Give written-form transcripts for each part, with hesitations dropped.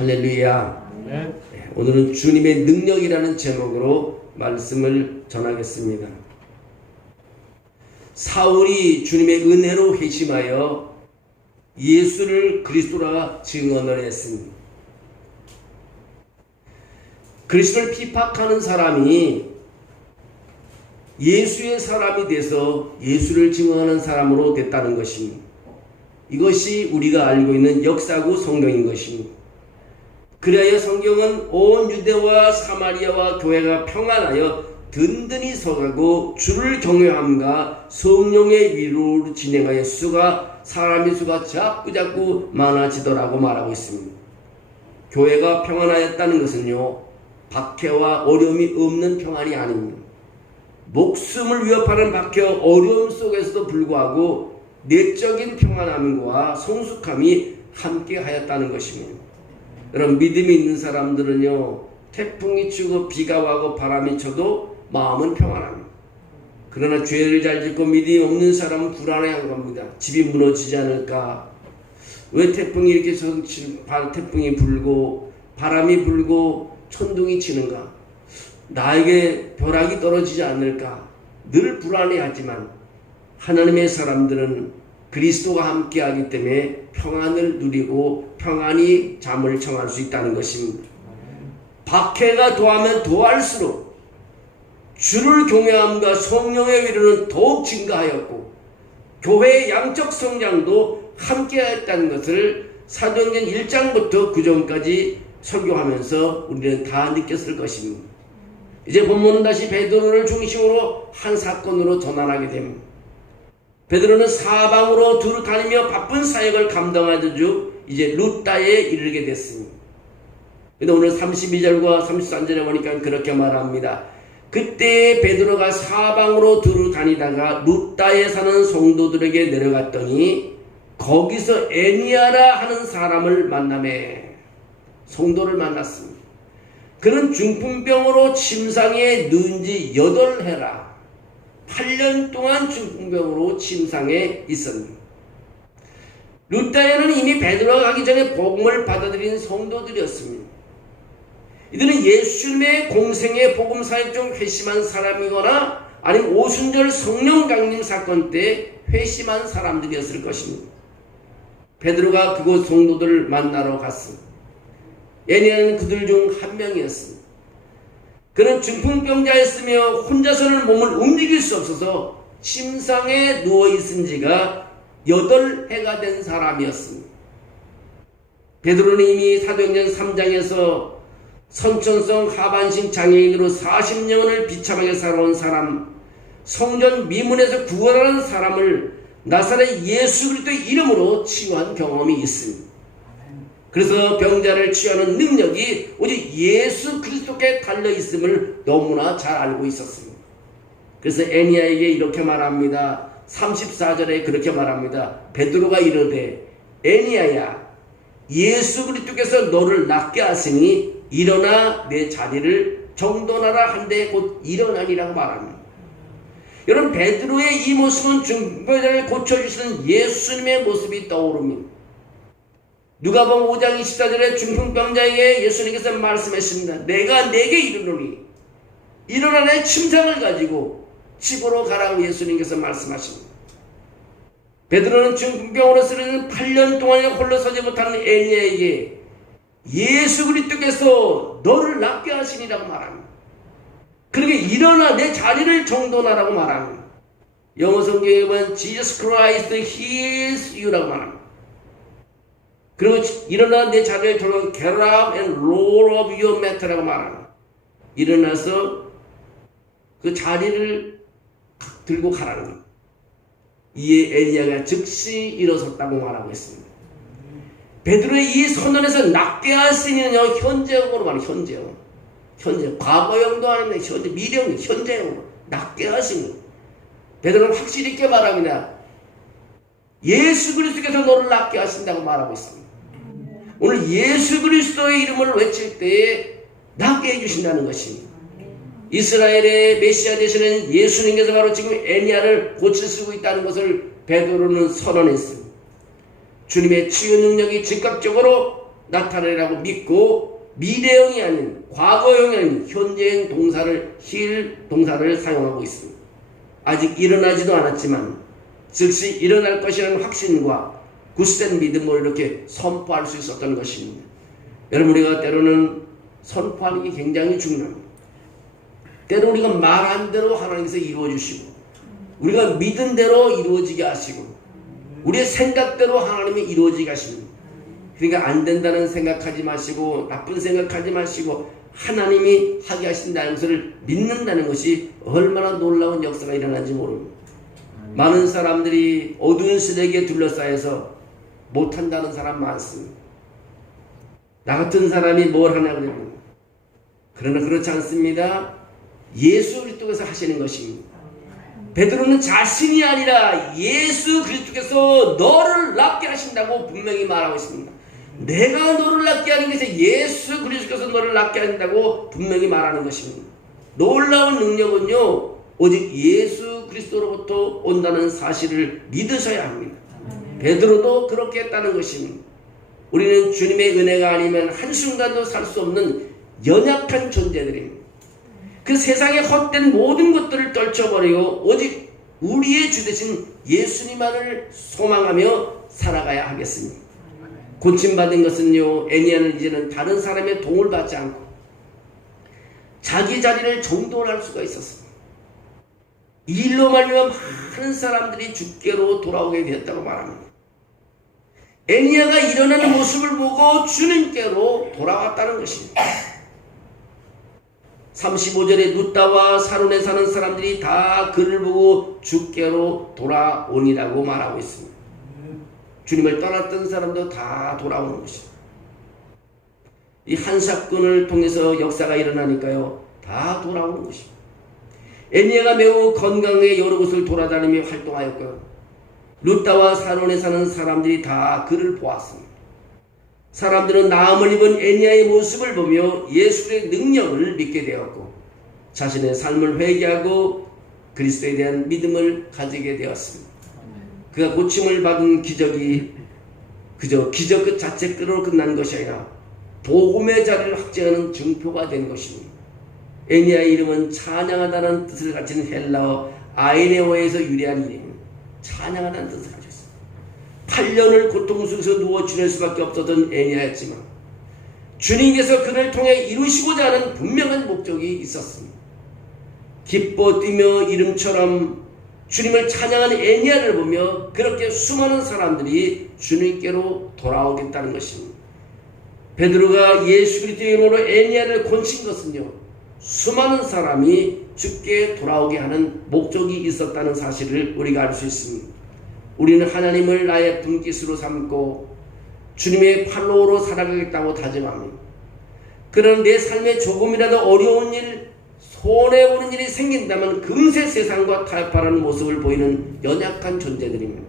할렐루야. 오늘은 주님의 능력이라는 제목으로 말씀을 전하겠습니다. 사울이 주님의 은혜로 회심하여 예수를 그리스도라 증언을 했습니다. 그리스도를 피박하는 사람이 예수의 사람이 돼서 예수를 증언하는 사람으로 됐다는 것입니다. 이것이 우리가 알고 있는 역사고 성경인 것입니다. 그래야 성경은 온 유대와 사마리아와 교회가 평안하여 든든히 서가고 주를 경외함과 성령의 위로로 진행하여 사람의 수가 자꾸자꾸 많아지더라고 말하고 있습니다. 교회가 평안하였다는 것은요, 박해와 어려움이 없는 평안이 아닙니다. 목숨을 위협하는 박해와 어려움 속에서도 불구하고 내적인 평안함과 성숙함이 함께 하였다는 것입니다. 여러분, 믿음이 있는 사람들은요, 태풍이 치고 비가 와고 바람이 쳐도 마음은 평안합니다. 그러나 죄를 잘 짓고 믿음이 없는 사람은 불안해한 겁니다. 집이 무너지지 않을까? 왜 태풍이 이렇게 태풍이 불고 바람이 불고 천둥이 치는가? 나에게 벼락이 떨어지지 않을까? 늘 불안해하지만 하나님의 사람들은 그리스도가 함께하기 때문에 평안을 누리고 평안히 잠을 청할 수 있다는 것입니다. 박해가 더하면 더할수록 주를 경외함과 성령의 위로는 더욱 증가하였고 교회의 양적 성장도 함께하였다는 것을 사도행전 1장부터 9장까지 설교하면서 우리는 다 느꼈을 것입니다. 이제 본문은 다시 베드로를 중심으로 한 사건으로 전환하게 됩니다. 베드로는 사방으로 두루 다니며 바쁜 사역을 감당하던 중 이제 루다에 이르게 됐습니다. 근데 오늘 32절과 33절에 보니까 그렇게 말합니다. 그때 베드로가 사방으로 두루 다니다가 루다에 사는 성도들에게 내려갔더니 거기서 에니아라 하는 사람을 만나매 성도를 만났습니다. 그는 중풍병으로 침상에 누운 지 8해라 8년 동안 중풍병으로 침상에 있었습니다. 루다에는 이미 베드로가 가기 전에 복음을 받아들인 성도들이었습니다. 이들은 예수님의 공생의 복음 사역 중 회심한 사람이거나 아니면 오순절 성령 강림 사건 때 회심한 사람들이었을 것입니다. 베드로가 그곳 성도들을 만나러 갔습니다. 에니아는 그들 중 한 명이었습니다. 그는 중풍병자였으며 혼자서는 몸을 움직일 수 없어서 침상에 누워있은 지가 8해가 된 사람이었습니다. 베드로는 이미 사도행전 3장에서 선천성 하반신 장애인으로 40년을 비참하게 살아온 사람, 성전 미문에서 구원하는 사람을 나사렛 예수 그리스도의 이름으로 치유한 경험이 있습니다. 그래서 병자를 치유하는 능력이 오직 예수 그리스도께 달려있음을 너무나 잘 알고 있었습니다. 그래서 에니아에게 이렇게 말합니다. 34절에 그렇게 말합니다. 베드로가 이르되 에니아야 예수 그리스도께서 너를 낫게 하시니 일어나 내 자리를 정돈하라 한데 곧 일어나니라고 말합니다. 여러분, 베드로의 이 모습은 중풍병자를 고쳐주시는 예수님의 모습이 떠오릅니다. 누가복음 5장 24절에 중풍병자에게 예수님께서 말씀했습니다. 내가 내게 이르노니 일어나 내 침상을 가지고 집으로 가라고 예수님께서 말씀하십니다. 베드로는 중풍병으로 쓰러진 8년 동안 홀로 서지 못하는 에니아에게 예수 그리스도께서 너를 낫게 하시니라고 말합니다. 그러게 일어나 내 자리를 정돈하라고 말합니다. 영어 성경에 보면 Jesus Christ heals you라고 말합니다. 그리고 일어나 내 자리를 돌아 get up and roll up your mat라고 말합니다. 일어나서 그 자리를 들고 가라는 겁니다. 이에 에리야가 즉시 일어섰다고 말하고 있습니다. 베드로의 이 선언에서 낫게 하시니는요, 현재형으로 말합니다. 현재 과거형도 아닙니다. 현재 미래형, 현재형으로 낫게 하시니. 베드로는 확실히 있게 말합니다. 예수 그리스도께서 너를 낫게 하신다고 말하고 있습니다. 오늘 예수 그리스도의 이름을 외칠 때에 낫게 해주신다는 것입니다. 이스라엘의 메시아 되시는 예수님께서 바로 지금 에니아를 고쳐 쓰고 있다는 것을 베드로는 선언했습니다. 주님의 치유 능력이 즉각적으로 나타내라고 믿고 미래형이 아닌 과거형이 아닌 현재형 동사를 힐 동사를 사용하고 있습니다. 아직 일어나지도 않았지만 즉시 일어날 것이라는 확신과 굳센 믿음으로 이렇게 선포할 수 있었던 것입니다. 여러분, 우리가 때로는 선포하는 게 굉장히 중요합니다. 때로 우리가 말한 대로 하나님께서 이루어주시고 우리가 믿은 대로 이루어지게 하시고 우리의 생각대로 하나님이 이루어지게 하십니다. 그러니까 안 된다는 생각하지 마시고 나쁜 생각하지 마시고 하나님이 하게 하신다는 것을 믿는다는 것이 얼마나 놀라운 역사가 일어나는지 모릅니다. 많은 사람들이 어두운 시대에 둘러싸여서 못한다는 사람 많습니다. 나 같은 사람이 뭘 하냐고 그러면, 그러나 그렇지 않습니다. 예수 그리스도께서 하시는 것입니다. 베드로는 자신이 아니라 예수 그리스도께서 너를 낫게 하신다고 분명히 말하고 있습니다. 내가 너를 낫게 하는 것이 예수 그리스도께서 너를 낫게 하신다고 분명히 말하는 것입니다. 놀라운 능력은요, 오직 예수 그리스도로부터 온다는 사실을 믿으셔야 합니다. 베드로도 그렇게 했다는 것입니다. 우리는 주님의 은혜가 아니면 한순간도 살 수 없는 연약한 존재들입니다. 그 세상의 헛된 모든 것들을 떨쳐버리고 오직 우리의 주 되신 예수님만을 소망하며 살아가야 하겠습니다. 고침받은 것은요, 애니아는 이제는 다른 사람의 도움을 받지 않고 자기 자리를 정돈할 수가 있었습니다. 이 일로 말미암아 많은 사람들이 주께로 돌아오게 되었다고 말합니다. 애니아가 일어나는 모습을 보고 주님께로 돌아왔다는 것입니다. 35절에 룻다와 사론에 사는 사람들이 다 그를 보고 주께로 돌아오니라고 말하고 있습니다. 주님을 떠났던 사람도 다 돌아오는 것입니다. 이 한 사건을 통해서 역사가 일어나니까요, 다 돌아오는 것입니다. 애니아가 매우 건강하게 여러 곳을 돌아다니며 활동하였고요, 룻다와 사론에 사는 사람들이 다 그를 보았습니다. 사람들은 나음을 입은 애니아의 모습을 보며 예수의 능력을 믿게 되었고 자신의 삶을 회개하고 그리스도에 대한 믿음을 가지게 되었습니다. 그가 고침을 받은 기적이 그저 기적 그 자체로 끝난 것이 아니라 복음의 자리를 확증하는 증표가 된 것입니다. 애니아의 이름은 찬양하다는 뜻을 가진 헬라어 아이네오에서 유래한 이름입니다. 찬양하다는 뜻을 가졌습니다. 8년을 고통 속에서 누워 지낼 수밖에 없었던 애니아였지만 주님께서 그를 통해 이루시고자 하는 분명한 목적이 있었습니다. 기뻐 뛰며 이름처럼 주님을 찬양하는 애니아를 보며 그렇게 수많은 사람들이 주님께로 돌아오겠다는 것입니다. 베드로가 예수 그리스도의 이름으로 애니아를 건친 것은요, 수많은 사람이 주께 돌아오게 하는 목적이 있었다는 사실을 우리가 알 수 있습니다. 우리는 하나님을 나의 분깃으로 삼고 주님의 팔로우로 살아가겠다고 다짐합니다. 그런 내 삶에 조금이라도 어려운 일, 손해보는 일이 생긴다면 금세 세상과 타협하는 모습을 보이는 연약한 존재들입니다.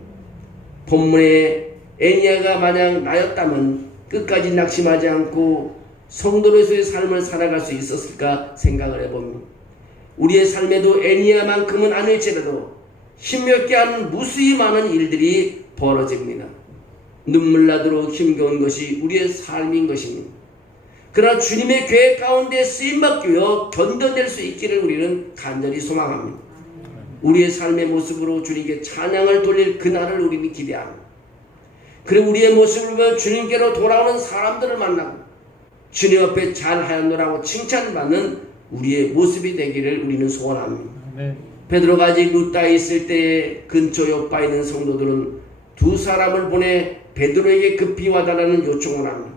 본문에 애니아가 만약 나였다면 끝까지 낙심하지 않고 성도로서의 삶을 살아갈 수 있었을까 생각을 해봅니다. 우리의 삶에도 애니아만큼은 아닐지라도 힘겹게 하는 무수히 많은 일들이 벌어집니다. 눈물 나도록 힘겨운 것이 우리의 삶인 것입니다. 그러나 주님의 계획 가운데 쓰임받기위하여 견뎌낼 수 있기를 우리는 간절히 소망합니다. 우리의 삶의 모습으로 주님께 찬양을 돌릴 그날을 우리는 기대합니다. 그리고 우리의 모습을 보며 주님께로 돌아오는 사람들을 만나고 주님 앞에 잘하였노라고 칭찬받는 우리의 모습이 되기를 우리는 소원합니다. 베드로가 아직 룻다에 있을 때 근처 요파에 있는 성도들은 두 사람을 보내 베드로에게 급히 와달라는 요청을 합니다.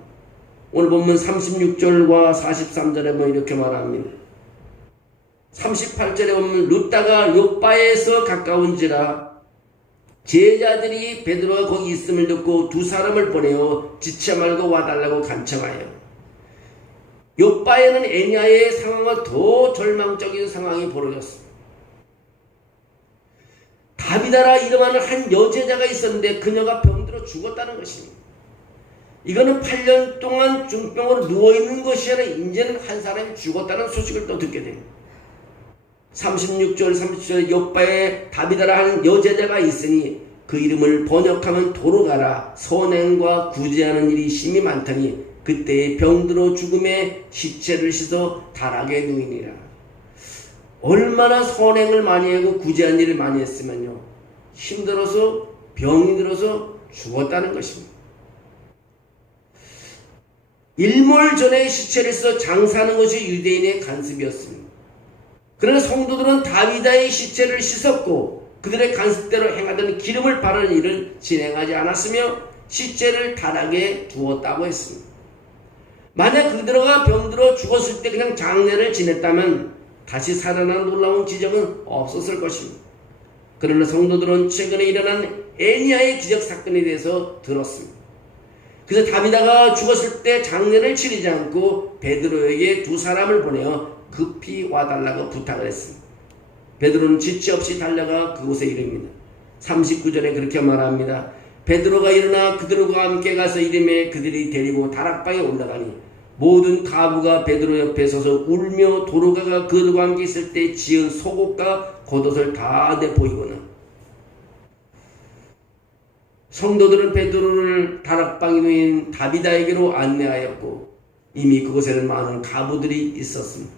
오늘 본문 36절과 43절에 보면 이렇게 말합니다. 38절에 보면 룻다가 요파에서 가까운지라 제자들이 베드로가 거기 있음을 듣고 두 사람을 보내어 지체 말고 와달라고 간청하여 요파에는 애니아의 상황과 더 절망적인 상황이 벌어졌습니다. 다비다라 이름하는 한 여제자가 있었는데 그녀가 병들어 죽었다는 것입니다. 이거는 8년 동안 중병으로 누워있는 것이 아니라 이제는 한 사람이 죽었다는 소식을 또 듣게 됩니다. 36절 37절 요파에 다비다라 하는 여제자가 있으니 그 이름을 번역하면 도로 가라 선행과 구제하는 일이 심히 많더니 그때에 병들어 죽음에 시체를 씻어 다락에 누이니라. 얼마나 선행을 많이 하고 구제한 일을 많이 했으면요, 힘들어서 병이 들어서 죽었다는 것입니다. 일몰 전에 시체를 써 장사하는 것이 유대인의 간습이었습니다. 그러나 성도들은 다비다의 시체를 씻었고 그들의 간습대로 행하던 기름을 바르는 일을 진행하지 않았으며 시체를 다락에 두었다고 했습니다. 만약 그들가 병들어 죽었을 때 그냥 장례를 지냈다면 다시 살아난 놀라운 기적은 없었을 것입니다. 그러나 성도들은 최근에 일어난 에니야의 기적 사건에 대해서 들었습니다. 그래서 다비다가 죽었을 때 장례를 치르지 않고 베드로에게 두 사람을 보내어 급히 와달라고 부탁을 했습니다. 베드로는 지체 없이 달려가 그곳에 이릅니다. 39절에 그렇게 말합니다. 베드로가 일어나 그들과 함께 가서 이름에 그들이 데리고 다락방에 올라가니 모든 가부가 베드로 옆에 서서 울며 도로가가 그들과 함께 있을 때 지은 속옷과 겉옷을 다 내보이거나. 성도들은 베드로를 다락방에 놓인 다비다에게로 안내하였고 이미 그곳에는 많은 가부들이 있었습니다.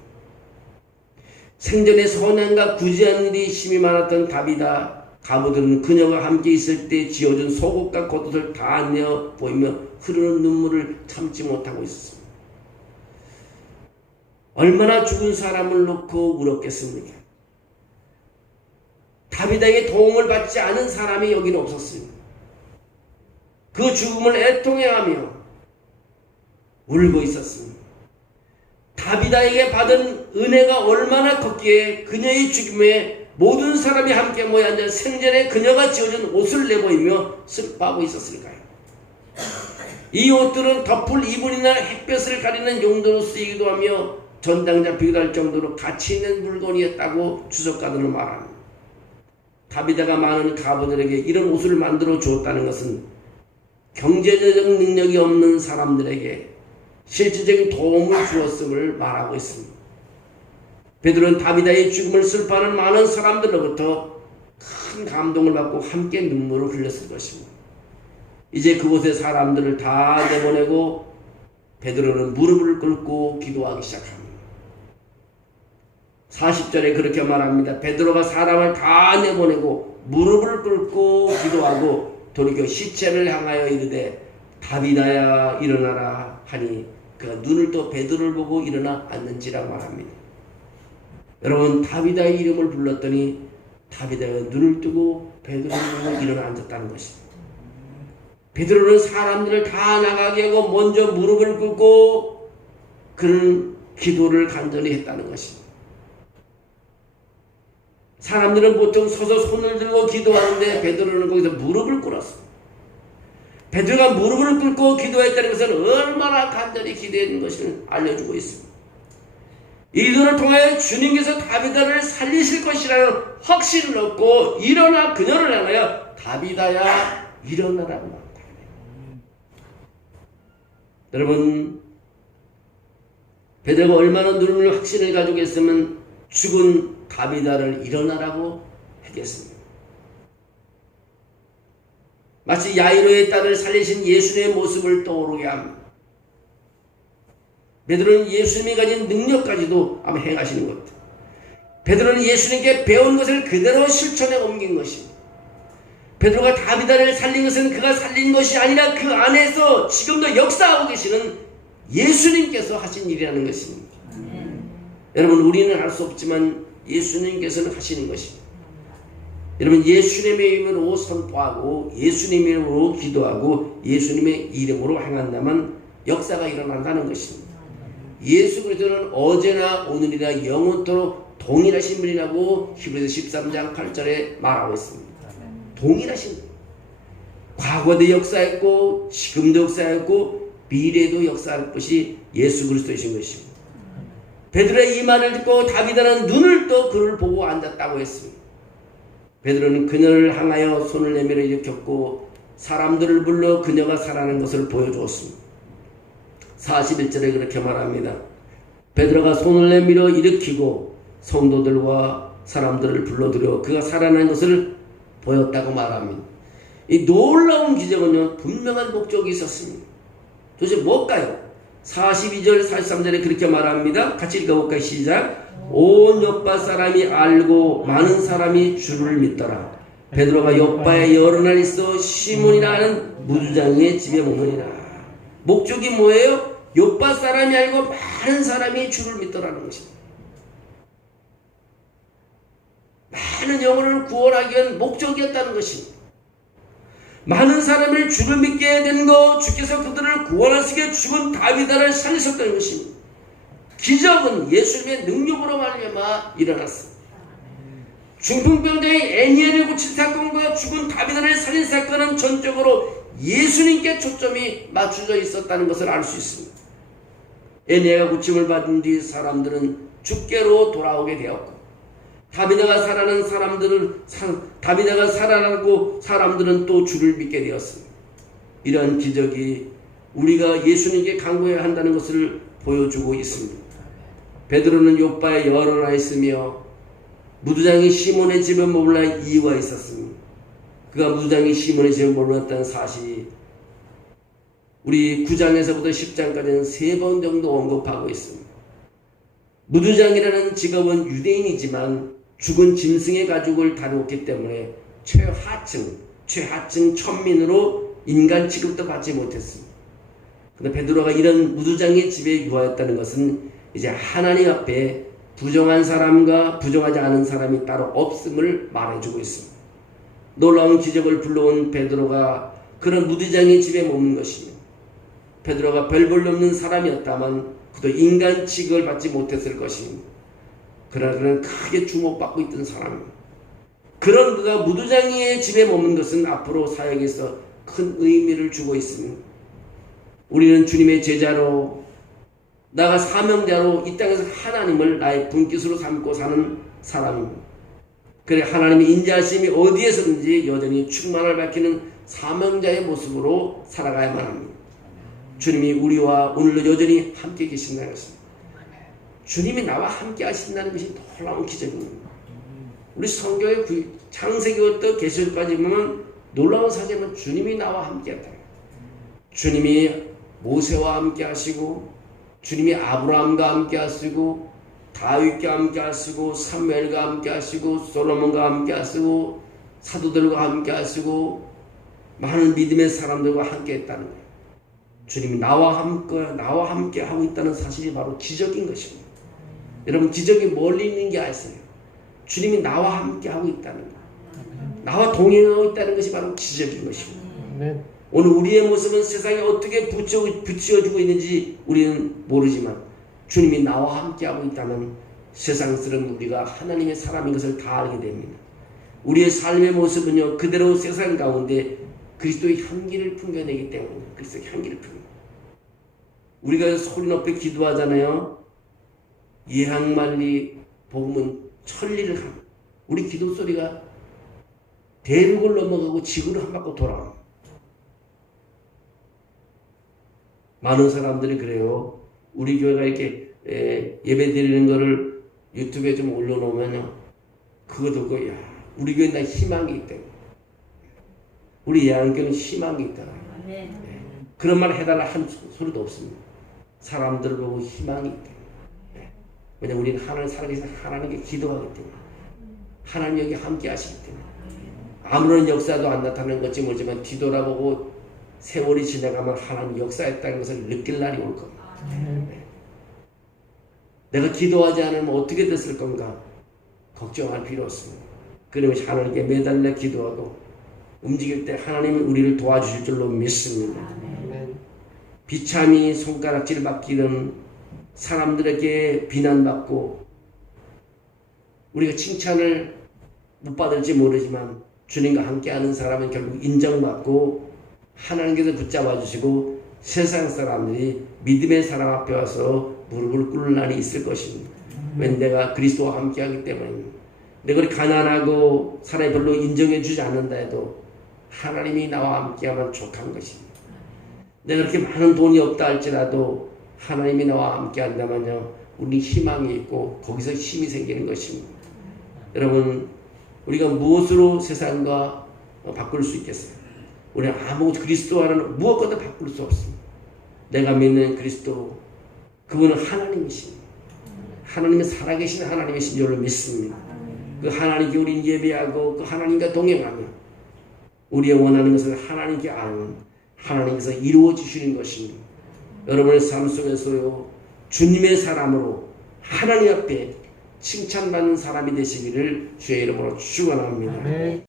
생전에 선행과 구제한 일이 심히 많았던 다비다 가부들은 그녀가 함께 있을 때 지어준 속옷과 겉옷을 다 내어 보이며 흐르는 눈물을 참지 못하고 있었습니다. 얼마나 죽은 사람을 놓고 울었겠습니까? 다비다에게 도움을 받지 않은 사람이 여기는 없었습니다. 그 죽음을 애통해하며 울고 있었습니다. 다비다에게 받은 은혜가 얼마나 컸기에 그녀의 죽음에 모든 사람이 함께 모여 앉아 생전에 그녀가 지어준 옷을 내보이며 슬퍼하고 있었을까요? 이 옷들은 덮을 이불이나 햇볕을 가리는 용도로 쓰이기도 하며 전당 잡히기도 할 정도로 가치 있는 물건이었다고 주석가들은 말합니다. 다비다가 많은 가부들에게 이런 옷을 만들어 주었다는 것은 경제적 능력이 없는 사람들에게 실질적인 도움을 주었음을 말하고 있습니다. 베드로는 다비다의 죽음을 슬퍼하는 많은 사람들로부터 큰 감동을 받고 함께 눈물을 흘렸을 것입니다. 이제 그곳의 사람들을 다 내보내고 베드로는 무릎을 꿇고 기도하기 시작합니다. 40절에 그렇게 말합니다. 베드로가 사람을 다 내보내고 무릎을 꿇고 기도하고 돌이켜 시체를 향하여 이르되 다비다야 일어나라 하니 그가 눈을 떠 베드로를 보고 일어나 앉는지라 말합니다. 여러분, 다비다의 이름을 불렀더니 다비다가 눈을 뜨고 베드로를 보고 일어나 앉았다는 것입니다. 베드로는 사람들을 다 나가게 하고 먼저 무릎을 꿇고 그는 기도를 간절히 했다는 것입니다. 사람들은 보통 서서 손을 들고 기도하는데 베드로는 거기서 무릎을 꿇었습니다. 베드로가 무릎을 꿇고 기도했다는 것은 얼마나 간절히 기도했는 것을 알려주고 있습니다. 이 기도를 통하여 주님께서 다비다를 살리실 것이라는 확신을 얻고 일어나 그녀를 향하여 다비다야 일어나라고 말합니다. 여러분, 베드로가 얼마나 눈물 확신을 가지고 있으면 죽은 다비다를 일어나라고 하겠습니다. 마치 야이로의 딸을 살리신 예수님의 모습을 떠오르게 합니다. 베드로는 예수님이 가진 능력까지도 아마 행하시는 것 같아요. 베드로는 예수님께 배운 것을 그대로 실천에 옮긴 것입니다. 베드로가 다비다를 살린 것은 그가 살린 것이 아니라 그 안에서 지금도 역사하고 계시는 예수님께서 하신 일이라는 것입니다. 여러분, 우리는 할 수 없지만 예수님께서는 하시는 것입니다. 여러분, 예수님의 이름으로 선포하고 예수님의 이름으로 기도하고 예수님의 이름으로 행한다면 역사가 일어난다는 것입니다. 예수 그리스도는 어제나 오늘이나 영원토록 동일하신 분이라고 히브리서 13장 8절에 말하고 있습니다. 동일하신 분. 과거도 역사했고 지금도 역사했고 미래도 역사할 것이 예수 그리스도이신 것입니다. 베드로의 이 말을 듣고 다비다는 눈을 떠 그를 보고 앉았다고 했습니다. 베드로는 그녀를 향하여 손을 내밀어 일으켰고 사람들을 불러 그녀가 살아난 것을 보여주었습니다. 41절에 그렇게 말합니다. 베드로가 손을 내밀어 일으키고 성도들과 사람들을 불러들여 그가 살아난 것을 보였다고 말합니다. 이 놀라운 기적은요, 분명한 목적이 있었습니다. 도대체 뭘까요? 42절 43절에 그렇게 말합니다. 같이 읽어볼까요? 시작. 온 요빠 사람이 알고 많은 사람이 주를 믿더라. 베드로가 요빠에 여러 날 있어 시몬이라는 무두장의 집에 머무니라. 목적이 뭐예요? 요빠 사람이 알고 많은 사람이 주를 믿더라는 것입니다. 많은 영혼을 구원하기 위한 목적이었다는 것입니다. 많은 사람을 주를 믿게 된 것, 주께서 그들을 구원하시기 위해 죽은 다윗을 살리셨다는 것입니다. 기적은 예수님의 능력으로 말미암아 일어났습니다. 중풍병자의 애니엘을 고친 사건과 죽은 다윗을 살린 사건은 전적으로 예수님께 초점이 맞춰져 있었다는 것을 알 수 있습니다. 애니엘가 고침을 받은 뒤 사람들은 주께로 돌아오게 되었고, 다비드가 살아나고 사람들은 또 주를 믿게 되었습니다. 이러한 기적이 우리가 예수님께 간구해야 한다는 것을 보여주고 있습니다. 베드로는 요빠에 여러 날 있으며 무두장이 시몬의 집에 머물러 이유가 있었습니다. 그가 무두장이 시몬의 집에 머물렀다는 사실이 우리 9장에서부터 10장까지는 3번 정도 언급하고 있습니다. 무두장이라는 직업은 유대인이지만 죽은 짐승의 가죽을 다루었기 때문에 최하층 천민으로 인간 취급도 받지 못했습니다. 그런데 베드로가 이런 무두장의 집에 유하였다는 것은 이제 하나님 앞에 부정한 사람과 부정하지 않은 사람이 따로 없음을 말해주고 있습니다. 놀라운 기적을 불러온 베드로가 그런 무두장의 집에 머문 것입니다. 베드로가 별 볼 없는 사람이었다면 그도 인간 취급을 받지 못했을 것입니다. 그러나 그는 크게 주목받고 있던 사람입니다. 그런 그가 무두장의 집에 머문 것은 앞으로 사역에서 큰 의미를 주고 있습니다. 우리는 주님의 제자로 나가 사명자로 이 땅에서 하나님을 나의 분깃으로 삼고 사는 사람입니다. 그래 하나님의 인자하심이 어디에서든지 여전히 충만을 밝히는 사명자의 모습으로 살아가야만 합니다. 주님이 우리와 오늘도 여전히 함께 계신다는 것입니다. 주님이 나와 함께 하신다는 것이 놀라운 기적입니다. 우리 성경의 창세기부터 계시록까지 보면 놀라운 사실은 주님이 나와 함께 했다. 주님이 모세와 함께 하시고 주님이 아브라함과 함께 하시고 다윗과 함께 하시고 사무엘과 함께 하시고 솔로몬과 함께 하시고 사도들과 함께 하시고 많은 믿음의 사람들과 함께 했다는 거예요. 주님이 나와 함께 하고 있다는 사실이 바로 기적인 것입니다. 여러분 기적이 멀리 있는 게 아니에요. 주님이 나와 함께 하고 있다는 거, 나와 동행하고 있다는 것이 바로 기적인 것입니다. 오늘 우리의 모습은 세상에 어떻게 붙여주고 있는지 우리는 모르지만 주님이 나와 함께하고 있다면 세상스러운 우리가 하나님의 사람인 것을 다 알게 됩니다. 우리의 삶의 모습은요 그대로 세상 가운데 그리스도의 향기를 풍겨내기 때문에 그리스도의 향기를 풍겨. 우리가 소리 높이 기도하잖아요. 예항만리 복음은 천리를 합니다. 우리 기도 소리가 대륙을 넘어가고 지구를 한 바퀴 돌아갑니다. 많은 사람들이 그래요. 우리 교회가 이렇게 예배 드리는 거를 유튜브에 좀 올려놓으면요. 그거 듣고, 야, 우리 교회에 나 희망이 있다. 우리 예안교는 희망이 있다. 네. 그런 말 해달라 한 소리도 없습니다. 사람들을 보고 희망이 있다. 네. 왜냐면 우리는 하나님 살아계신 하나님께 기도하기 때문에. 하나님 여기 함께 하시기 때문에. 아무런 역사도 안 나타나는 것이 모르지만 뒤돌아보고 세월이 지나가면 하나님 역사했다는 것을 느낄 날이 올 겁니다. 네. 내가 기도하지 않으면 어떻게 됐을 건가 걱정할 필요 없습니다. 그러면 하나님께 매달려 기도하고 움직일 때 하나님이 우리를 도와주실 줄로 믿습니다. 비참히 손가락질 받기는 사람들에게 비난받고 우리가 칭찬을 못 받을지 모르지만 주님과 함께하는 사람은 결국 인정받고 하나님께서 붙잡아 주시고 세상 사람들이 믿음의 사람 앞에 와서 무릎을 꿇을 날이 있을 것입니다. 왜냐하면 내가 그리스도와 함께하기 때문입니다. 내가 그리 가난하고 사람이 별로 인정해 주지 않는다 해도 하나님이 나와 함께하면 족한 것입니다. 내가 그렇게 많은 돈이 없다 할지라도 하나님이 나와 함께한다면요 우리 희망이 있고 거기서 힘이 생기는 것입니다. 여러분 우리가 무엇으로 세상과 바꿀 수 있겠어요? 우리는 아무 그리스도와는 무엇과도 바꿀 수 없습니다. 내가 믿는 그리스도 그분은 하나님이십니다. 하나님의 살아계신 하나님이신 줄을 믿습니다. 그 하나님께 우리는 예배하고 그 하나님과 동행하며 우리의 원하는 것을 하나님께 아는 하나님께서 이루어 주시는 것입니다. 여러분의 삶 속에서요 주님의 사람으로 하나님 앞에 칭찬받는 사람이 되시기를 주의 이름으로 축원합니다.